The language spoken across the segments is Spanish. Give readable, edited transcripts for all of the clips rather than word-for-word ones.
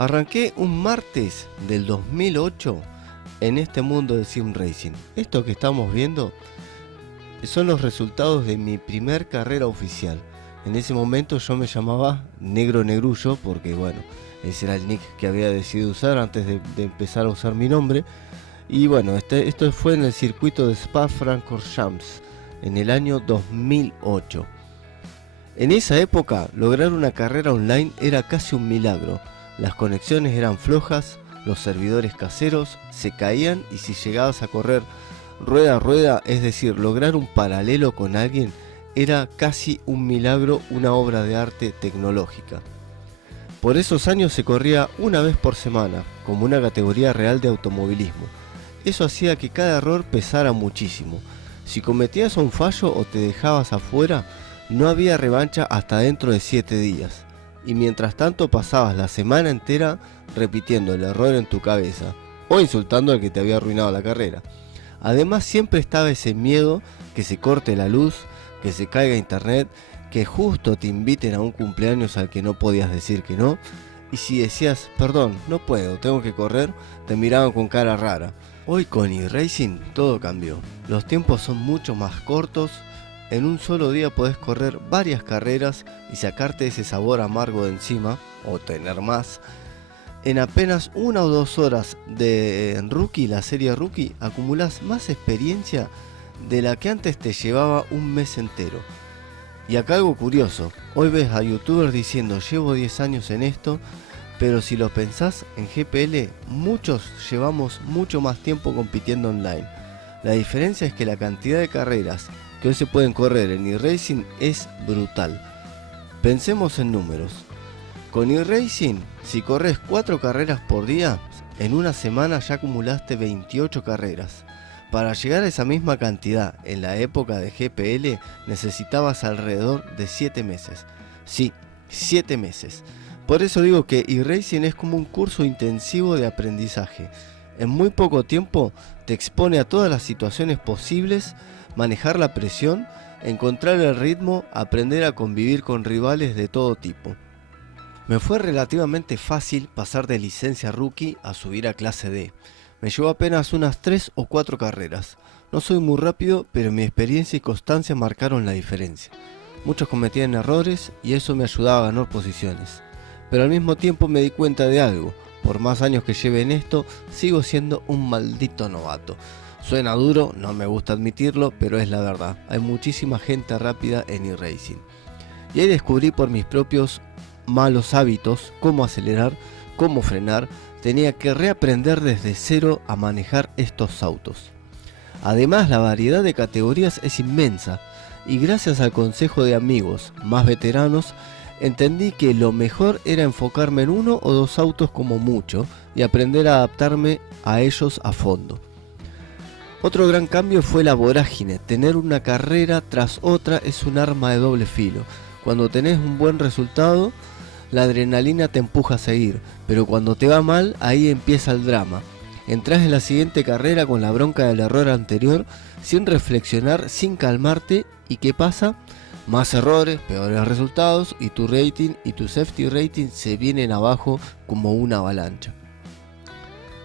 Arranqué un martes del 2008 en este mundo de Sim Racing. Esto que estamos viendo son los resultados de mi primer carrera oficial. En ese momento yo me llamaba Negro Negrullo porque bueno, ese era el nick que había decidido usar antes de empezar a usar mi nombre. Y bueno, esto fue en el circuito de Spa-Francorchamps en el año 2008. En esa época, lograr una carrera online era casi un milagro. Las conexiones eran flojas, los servidores caseros se caían y si llegabas a correr rueda a rueda, es decir, lograr un paralelo con alguien, era casi un milagro, una obra de arte tecnológica. Por esos años se corría una vez por semana, como una categoría real de automovilismo. Eso hacía que cada error pesara muchísimo. Si cometías un fallo o te dejabas afuera, no había revancha hasta dentro de 7 días. Y mientras tanto pasabas la semana entera repitiendo el error en tu cabeza o insultando al que te había arruinado la carrera. Además siempre estaba ese miedo que se corte la luz, que se caiga internet, que justo te inviten a un cumpleaños al que no podías decir que no, y si decías, perdón, no puedo, tengo que correr, te miraban con cara rara. Hoy con eRacing todo cambió, los tiempos son mucho más cortos, en un solo día podés correr varias carreras y sacarte ese sabor amargo de encima, o tener más. En apenas 1 o 2 horas de Rookie, la serie Rookie, acumulás más experiencia de la que antes te llevaba un mes entero. Y acá algo curioso, hoy ves a youtubers diciendo llevo 10 años en esto, pero si lo pensás en GPL, muchos llevamos mucho más tiempo compitiendo online. La diferencia es que la cantidad de carreras que hoy se pueden correr en eRacing es brutal. Pensemos en números. Con eRacing, si corres 4 carreras por día, en una semana ya acumulaste 28 carreras. Para llegar a esa misma cantidad en la época de GPL necesitabas alrededor de 7 meses. Sí, 7 meses. Por eso digo que eRacing es como un curso intensivo de aprendizaje. En muy poco tiempo te expone a todas las situaciones posibles, manejar la presión, encontrar el ritmo, aprender a convivir con rivales de todo tipo. Me fue relativamente fácil pasar de licencia rookie a subir a clase D. Me llevó apenas unas 3 o 4 carreras. No soy muy rápido, pero mi experiencia y constancia marcaron la diferencia. Muchos cometían errores y eso me ayudaba a ganar posiciones. Pero al mismo tiempo me di cuenta de algo. Por más años que lleve en esto, sigo siendo un maldito novato. Suena duro, no me gusta admitirlo, pero es la verdad. Hay muchísima gente rápida en eRacing. Y ahí descubrí por mis propios malos hábitos cómo acelerar, cómo frenar. Tenía que reaprender desde cero a manejar estos autos. Además, la variedad de categorías es inmensa y gracias al consejo de amigos más veteranos, entendí que lo mejor era enfocarme en 1 o 2 autos como mucho y aprender a adaptarme a ellos a fondo. Otro gran cambio fue la vorágine. Tener una carrera tras otra es un arma de doble filo. Cuando tenés un buen resultado, la adrenalina te empuja a seguir, pero cuando te va mal, ahí empieza el drama. Entrás en la siguiente carrera con la bronca del error anterior, sin reflexionar, sin calmarte, ¿y qué pasa? Más errores, peores resultados, y tu rating y tu safety rating se vienen abajo como una avalancha.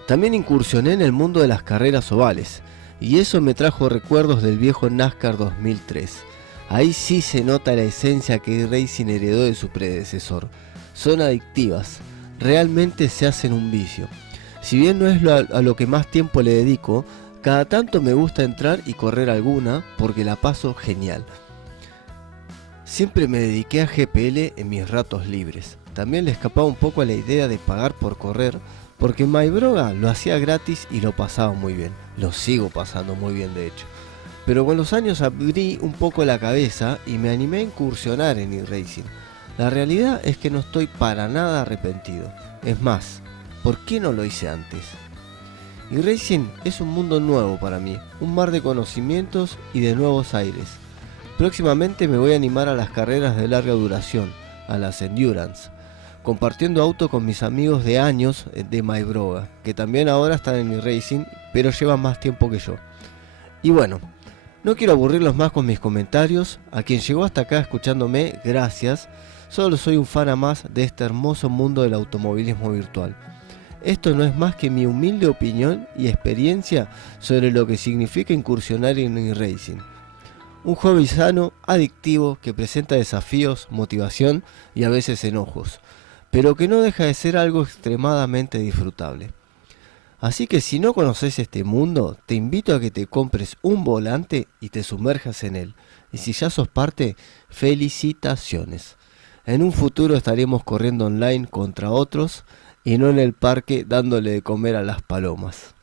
También incursioné en el mundo de las carreras ovales, y eso me trajo recuerdos del viejo NASCAR 2003. Ahí sí se nota la esencia que eRacing heredó de su predecesor. Son adictivas, realmente se hacen un vicio. Si bien no es a lo que más tiempo le dedico, cada tanto me gusta entrar y correr alguna porque la paso genial. Siempre me dediqué a GPL en mis ratos libres. También le escapaba un poco a la idea de pagar por correr, porque MyBroga lo hacía gratis y lo pasaba muy bien. Lo sigo pasando muy bien de hecho. Pero con los años abrí un poco la cabeza y me animé a incursionar en eRacing. La realidad es que no estoy para nada arrepentido. Es más, ¿por qué no lo hice antes? eRacing es un mundo nuevo para mí, un mar de conocimientos y de nuevos aires. Próximamente me voy a animar a las carreras de larga duración, a las Endurance, compartiendo auto con mis amigos de años de MyBroga, que también ahora están en eRacing, pero llevan más tiempo que yo. Y bueno, No quiero aburrirlos más con mis comentarios. A quien llegó hasta acá escuchándome, gracias. Solo soy un fan a más de este hermoso mundo del automovilismo virtual. Esto no es más que mi humilde opinión y experiencia sobre lo que significa incursionar en iRacing. Un hobby sano, adictivo, que presenta desafíos, motivación y a veces enojos, pero que no deja de ser algo extremadamente disfrutable. Así que si no conoces este mundo, te invito a que te compres un volante y te sumerjas en él. Y si ya sos parte, felicitaciones. En un futuro estaremos corriendo online contra otros y no en el parque dándole de comer a las palomas.